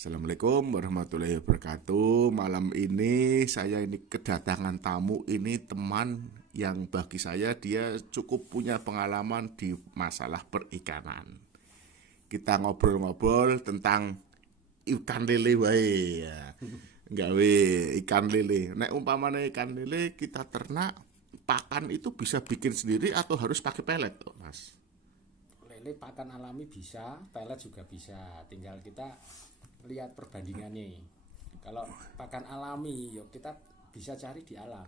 Assalamualaikum warahmatullahi wabarakatuh. Malam ini saya kedatangan tamu, ini teman yang bagi saya dia cukup punya pengalaman di masalah perikanan. Kita ngobrol-ngobrol tentang ikan lele wae ya. Gawe ikan lele. Nek umpamanya ikan lele kita ternak, pakan itu bisa bikin sendiri atau harus pakai pelet, Mas? Lele pakan alami bisa, pelet juga bisa. Tinggal kita lihat perbandingannya. Kalau pakan alami, yuk kita bisa cari di alam.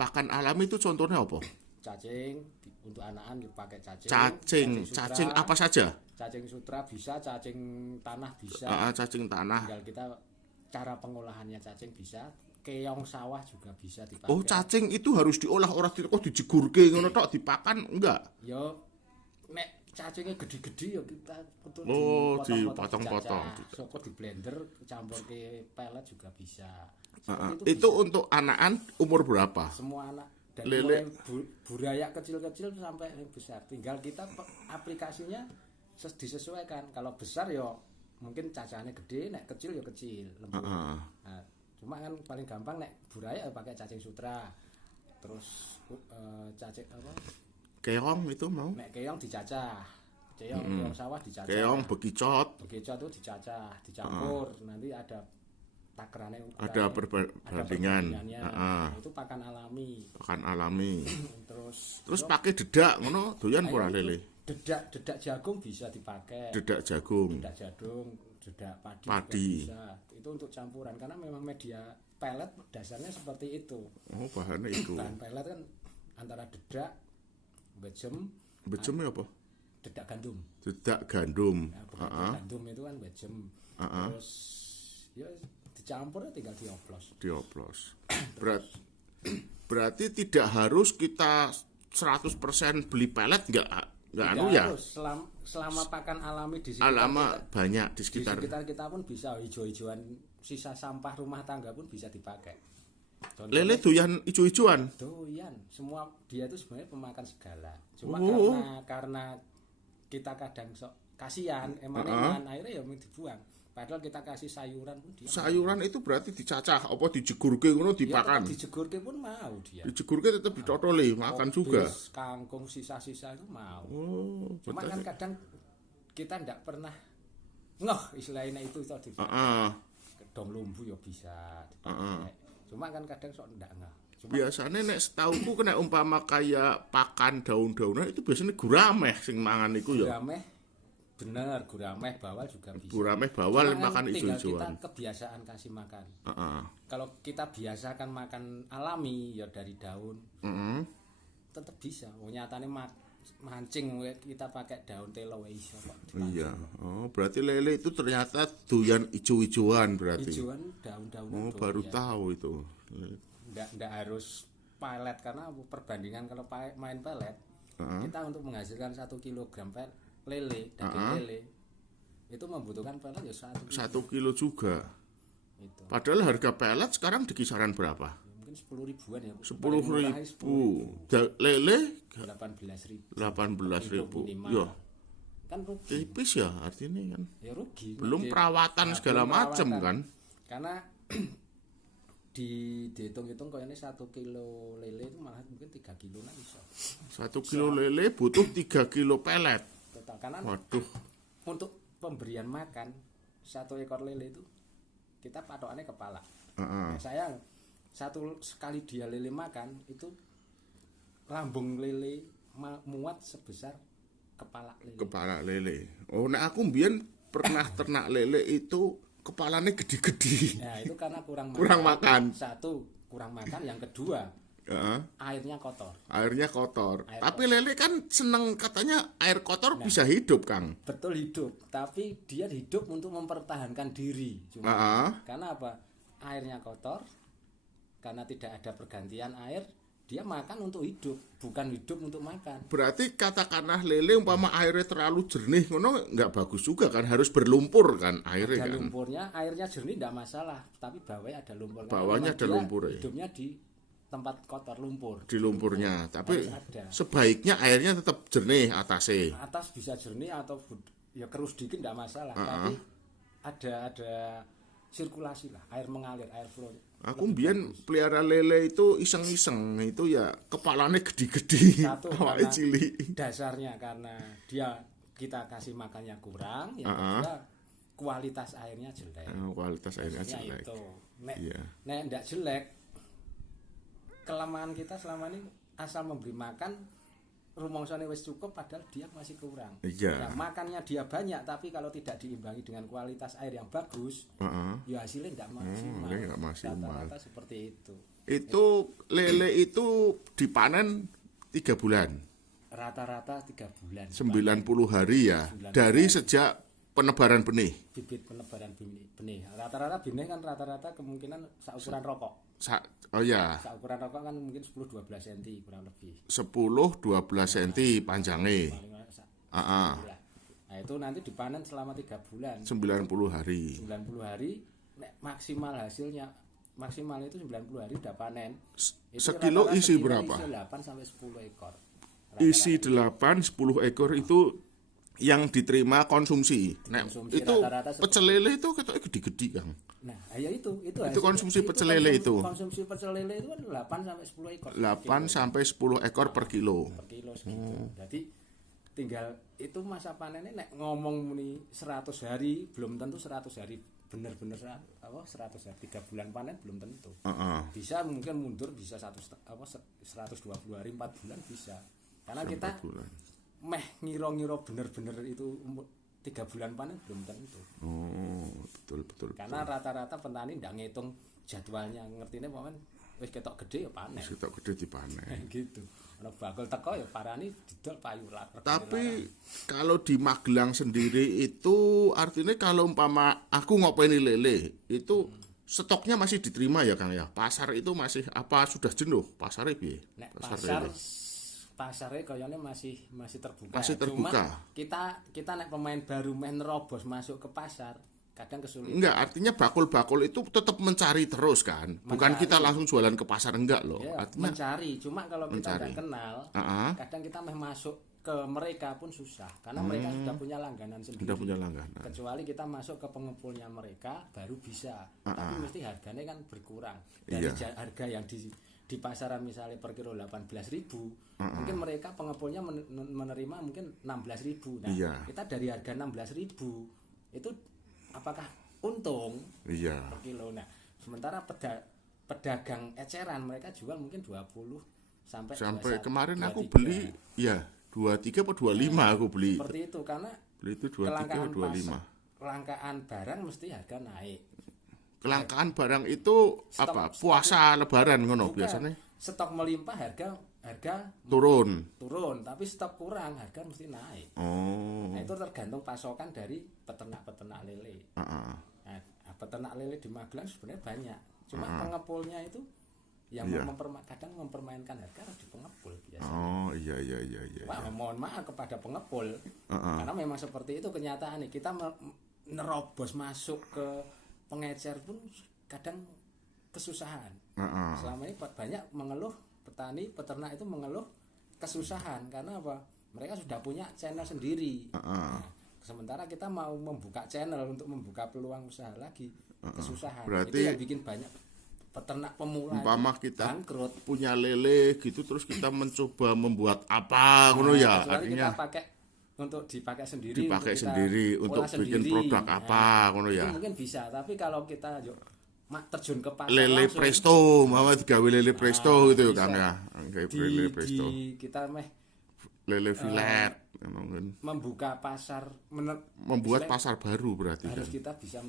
Pakan alami itu contohnya apa? Cacing untuk anakan pakai cacing. Cacing apa saja? Cacing sutra bisa, cacing tanah bisa. Cacing tanah. Tinggal kita cara pengolahannya cacing bisa. Keong sawah juga bisa dipakai. Oh, cacing itu harus diolah orang dijegurke ngono tok dipakan enggak? Yo nek cacingnya gede-gede ya kita betul dipotong-potong. Soko di blender campur ke pelet juga bisa. Itu bisa. Untuk anakan umur berapa? Semua anak dari lele burayak kecil-kecil sampai yang besar. Tinggal kita aplikasinya disesuaikan. Kalau besar ya mungkin cacahnya gede, nek kecil ya kecil, lembut. Nah, cuma kan paling gampang nek burayak ya pakai cacing sutra. Terus cacing apa? Keong itu mau? Nek keong dicacah, keong sawah dicacah. Keong bekicot itu dicacah, dicampur. Nanti ada takarannya. Ada perbandingan. Itu pakan alami. Pakan alami. Terus Terus pakai dedak ngono, doyan ora lele? Dedak jagung bisa dipakai. Dedak jagung. Dedak Padi. Bisa. Itu untuk campuran karena memang media pelet dasarnya seperti itu. Oh, bahannya itu. Bahan pelet kan antara dedak, bejem apa? Dedak gandum. Dedak gandum. Nah, gandum itu kan bejem. Terus ya dicampur tinggal dioplos. Berarti tidak harus kita 100% beli pelet enggak anu ya? Selama pakan alami di sekitar kita, banyak di sekitar kita pun bisa hijau-hijauan, sisa sampah rumah tangga pun bisa dipakai. Contohnya, lele doyan ijo-ijoan. Doyan, semua dia itu sebenarnya pemakan segala. Cuma karena kita kadang kasihan, eman-eman akhirnya ya dibuang. Padahal kita kasih sayuran pun dia. Sayuran mau. Itu berarti dicacah apa dijegurke ngono dipakan. Ya, dijegurke pun mau dia. Dijegurke tetap ditotoli, makan juga. Kangkung sisa-sisa itu mau. Cuma betul. Kan kadang kita ndak pernah istilahnya itu tadi. Dong lumbu ya bisa. Cuma kan kadang sok ndak ngeh. Biasanya nek setauku kena umpama kayak pakan daun-daunan itu biasanya gurameh sing mangan iku ya. Gurameh bawal juga bisa. Gurameh bawal cuma makan ijo-ijoan. Kita kebiasaan kasih makan. Kalau kita biasakan makan alami ya dari daun. Tetap bisa. Nyatane mancing kita pakai daun telo iso kok. Iya. Oh, berarti lele itu ternyata doyan ijo-ijoan berarti. Ijoan daun-daun. Oh, baru tahu itu. Nggak harus pelet karena perbandingan kalau main pelet kita untuk menghasilkan 1 kilogram lele daging lele itu membutuhkan pelet ya 1 kilo juga. Itu. Padahal harga pelet sekarang di kisaran berapa? Ya, mungkin 10 ribuan ya. 10.000. Lele 18.000. 18.000. Ya. Kan rugi. Tipis ya artinya kan. Ya rugi. Belum perawatan segala macam kan. Karena dihitung-hitung kayaknya 1 kilo lele itu malah mungkin 3 kilo bisa. 1 kilo lele butuh 3 kilo pelet. Total karena waduh. Untuk pemberian makan 1 ekor lele itu kita patokannya kepala. Sayang sekali dia lele makan itu lambung lele muat sebesar kepala lele. Oh, nah aku mbien pernah ternak lele itu kepalanya gede-gede. Nah, itu karena kurang makan. Satu, kurang makan. Yang kedua, airnya kotor. Tapi lele kan seneng katanya air kotor bisa hidup, Kang. Betul hidup, tapi dia hidup untuk mempertahankan diri. Cuma karena apa? Airnya kotor, karena tidak ada pergantian air, dia makan untuk hidup, bukan hidup untuk makan. Berarti katakanlah lele umpama airnya terlalu jernih, ngono nggak bagus juga kan, harus berlumpur kan airnya. Ada kan. lumpurnya, airnya jernih tidak masalah, tapi bawahnya ada lumpur. Bawahnya ada lumpur ya. Hidupnya di tempat kotor lumpur. Di lumpurnya, tapi sebaiknya airnya tetap jernih atasnya. Atas bisa jernih atau ya keruh dikit tidak masalah, tapi ada sirkulasi lah, air mengalir, air flow. Aku mbien pelihara lele itu iseng-iseng, itu ya kepalanya gede-gede, awalnya cilik. Dasarnya karena kita kasih makannya kurang, yang kedua kualitas airnya jelek. Kualitas airnya jelek. Itu. Nek ndak jelek, kelemahan kita selama ini asal memberi makan rumongsane wis cukup padahal dia masih kurang. Ya, makannya dia banyak tapi kalau tidak diimbangi dengan kualitas air yang bagus, ya hasilnya enggak maksimal. Rata-rata seperti itu. Itu lele itu dipanen 3 bulan. Rata-rata 3 bulan. 90 hari ya. Dari sejak penebaran benih. Bibit penebaran benih. Rata-rata benih kan rata-rata kemungkinan saukuran rokok. Oh ya. Ukuran rokok kan mungkin 10-12 cm kurang lebih. 10-12 cm panjangnya. Nah itu nanti dipanen selama 3 bulan. 90 hari. 90 hari maksimal hasilnya maksimal itu 90 hari udah panen. Sekilo isi berapa? Isi 8 sampai 10 ekor. Isi 8-10 ekor itu yang diterima konsumsi. Nah, itu pecel lele itu katanya gede-gede, Kang. Nah, ya itu konsumsi pecel lele itu. Konsumsi pecel lele itu kan 8 sampai 10 ekor. 8 sampai 10 ekor per kilo. Per kilo segitu. Jadi tinggal itu masa panennya nek ngomong muni 100 hari belum tentu 100 hari bener-bener 100 hari 3 bulan panen belum tentu. Bisa mungkin mundur bisa 120 hari 4 bulan bisa. Karena sampai kita meh ngiro-ngiro bener-bener itu 3 bulan panen belum tentu. Betul. Karena rata-rata petani ndak ngitung jadwalnya, ngertine momen wis ketok gede ya panen. Wis ketok gede dipanen. Gitu. Ana bakul teko ya parani didol payu lah. Tapi kalau di Magelang sendiri itu artinya kalau umpama aku ngopeni lele itu stoknya masih diterima ya Kang ya. Pasar itu masih apa sudah jenuh pasarnya piye? Pasarnya kayaknya masih terbuka. Masih terbuka. Cuma kita nek pemain baru main nerobos masuk ke pasar kadang kesulitan. Enggak, artinya bakul-bakul itu tetap mencari terus kan. Bukan kita langsung jualan ke pasar enggak loh. Ya, artinya mencari. Cuma kalau kita enggak kenal, kadang kita masuk ke mereka pun susah karena mereka sudah punya langganan sendiri. Sudah punya langganan. Kecuali kita masuk ke pengepulnya mereka baru bisa. Tapi mesti harganya kan berkurang. Dari harga yang di pasaran misalnya per kilo 18.000, mungkin mereka pengepulnya menerima mungkin 16.000. Nah, kita dari harga 16.000 itu apakah untung per kilo? Nah, sementara pedagang eceran mereka jual mungkin 20 sampai 21, kemarin 23. Aku 23. beli ya 23 atau 25 aku beli. Seperti itu karena beli itu 23 atau 25. Kelangkaan barang mesti harga naik. Kelangkaan barang itu apa? Puasa lebaran ngono biasanya. Stok melimpah harga turun, tapi stok kurang harga mesti naik. Nah, itu tergantung pasokan dari peternak lele. Nah, peternak lele di Magelang sebenarnya banyak. Cuma pengepulnya itu yang kadang mempermainkan harga harus di pengepul biasanya. Iya. Pak, mohon maaf kepada pengepul. Karena memang seperti itu kenyataannya. Kita nerobos masuk ke pengecer pun kadang kesusahan. Selama ini banyak mengeluh peternak itu mengeluh kesusahan karena apa? Mereka sudah punya channel sendiri. Nah, sementara kita mau membuka channel untuk membuka peluang usaha lagi kesusahan. Berarti itu yang bikin banyak peternak pemula umpama kita bangkrut. Punya lele gitu terus kita mencoba membuat apa ngono ya artinya kita pakai untuk dipakai sendiri untuk bikin produk apa ngono ya. Itu mungkin bisa, tapi kalau kita terjun ke pasar lele langsung, presto, mama digawe lele presto gitu Kang ya. Lele presto. Kita lele filet membuka pasar membuat pasar baru berarti harus kan? Kita bisa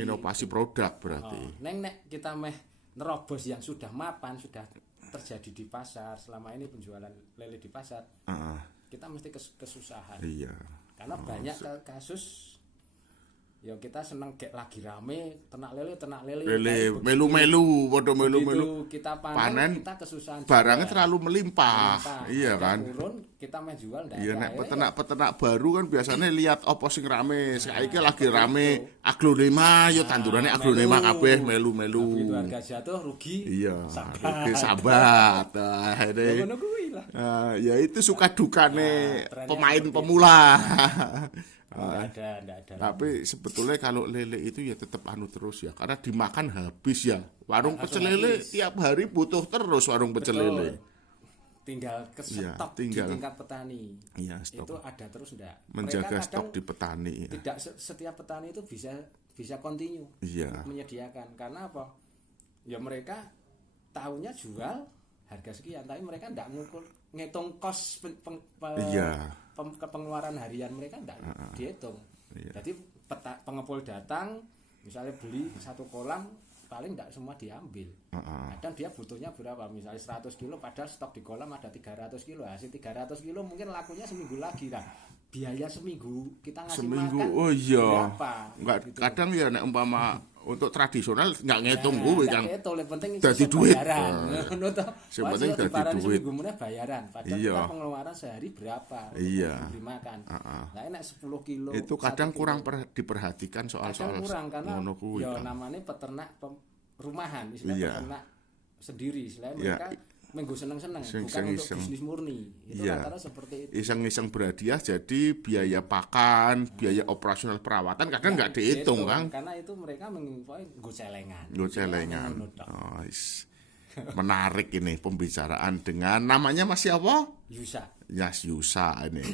inovasi produk berarti. Nek kita nerobos yang sudah mapan sudah terjadi di pasar selama ini penjualan lele di pasar. Kita mesti kesusahan. Iya. Karena banyak kasus ya kita seneng kayak lagi rame ternak lele melu-melu padha melu-melu kita panen kita kesusahan barangnya terlalu melimpah. Iya kan turun kita jual ndak. Iya nek peternak baru kan biasanya lihat opo sing rame saiki lagi rame aglonema yo tandurane aglonema kabeh melu-melu begitu harga jatuh rugi. Iya rugi sabat. Ngono kuwi lah. Ya itu suka dukane pemain pemula. Enggak ada. Tapi sebetulnya kalau lele itu ya tetap terus ya, karena dimakan habis ya. Warung pecel lele tiap hari butuh terus warung pecel lele. Tinggal ke stok di tingkat petani. Iya, stok. Itu ada terus enggak? Menjaga stok di petani. Ya. Tidak setiap petani itu bisa continue menyediakan. Karena apa? Ya mereka tahunya jual harga sekian, tapi mereka enggak ngitung kos pengeluaran harian mereka enggak dihitung. Jadi pengepul datang misalnya beli 1 kolam paling enggak semua diambil. Kadang dia butuhnya berapa? Misalnya 100 kilo padahal stok di kolam ada 300 kilo. Hasil 300 kilo mungkin lakunya seminggu lagi kan. Biaya seminggu kita ngasih makan. Oh iya. Berapa? Enggak gitu. Kadang ya nek umpama untuk tradisional enggak ngitung kan. Yang penting dadi duit. Ngono to. Sing penting dadi duit. Seminggu meneh bayaran. Padahal kita pengeluaran sehari berapa untuk beli makan. Nah, enak 10 kilo. Itu kadang kurang diperhatikan soal-soal kurang karena ya namanya peternak rumahan, istilahnya peternak sendiri. Selain mereka minggu seneng-seneng, bukan untuk bisnis murni. Itu rata-rata seperti itu. Iseng-iseng berhadiah, jadi biaya pakan, biaya operasional perawatan kadang nggak dihitung kan? Karena itu mereka menginfoi nggo celengan. Menarik ini pembicaraan dengan namanya masih apa? Yusa ini.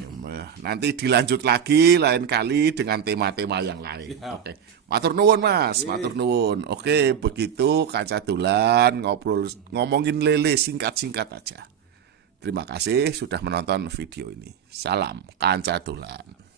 Nanti dilanjut lagi lain kali dengan tema-tema yang lain. Oke. Matur nuwun Mas, matur nuwun. Oke, begitu Kanca Dolan ngomongin lele singkat-singkat aja. Terima kasih sudah menonton video ini. Salam Kanca Dolan.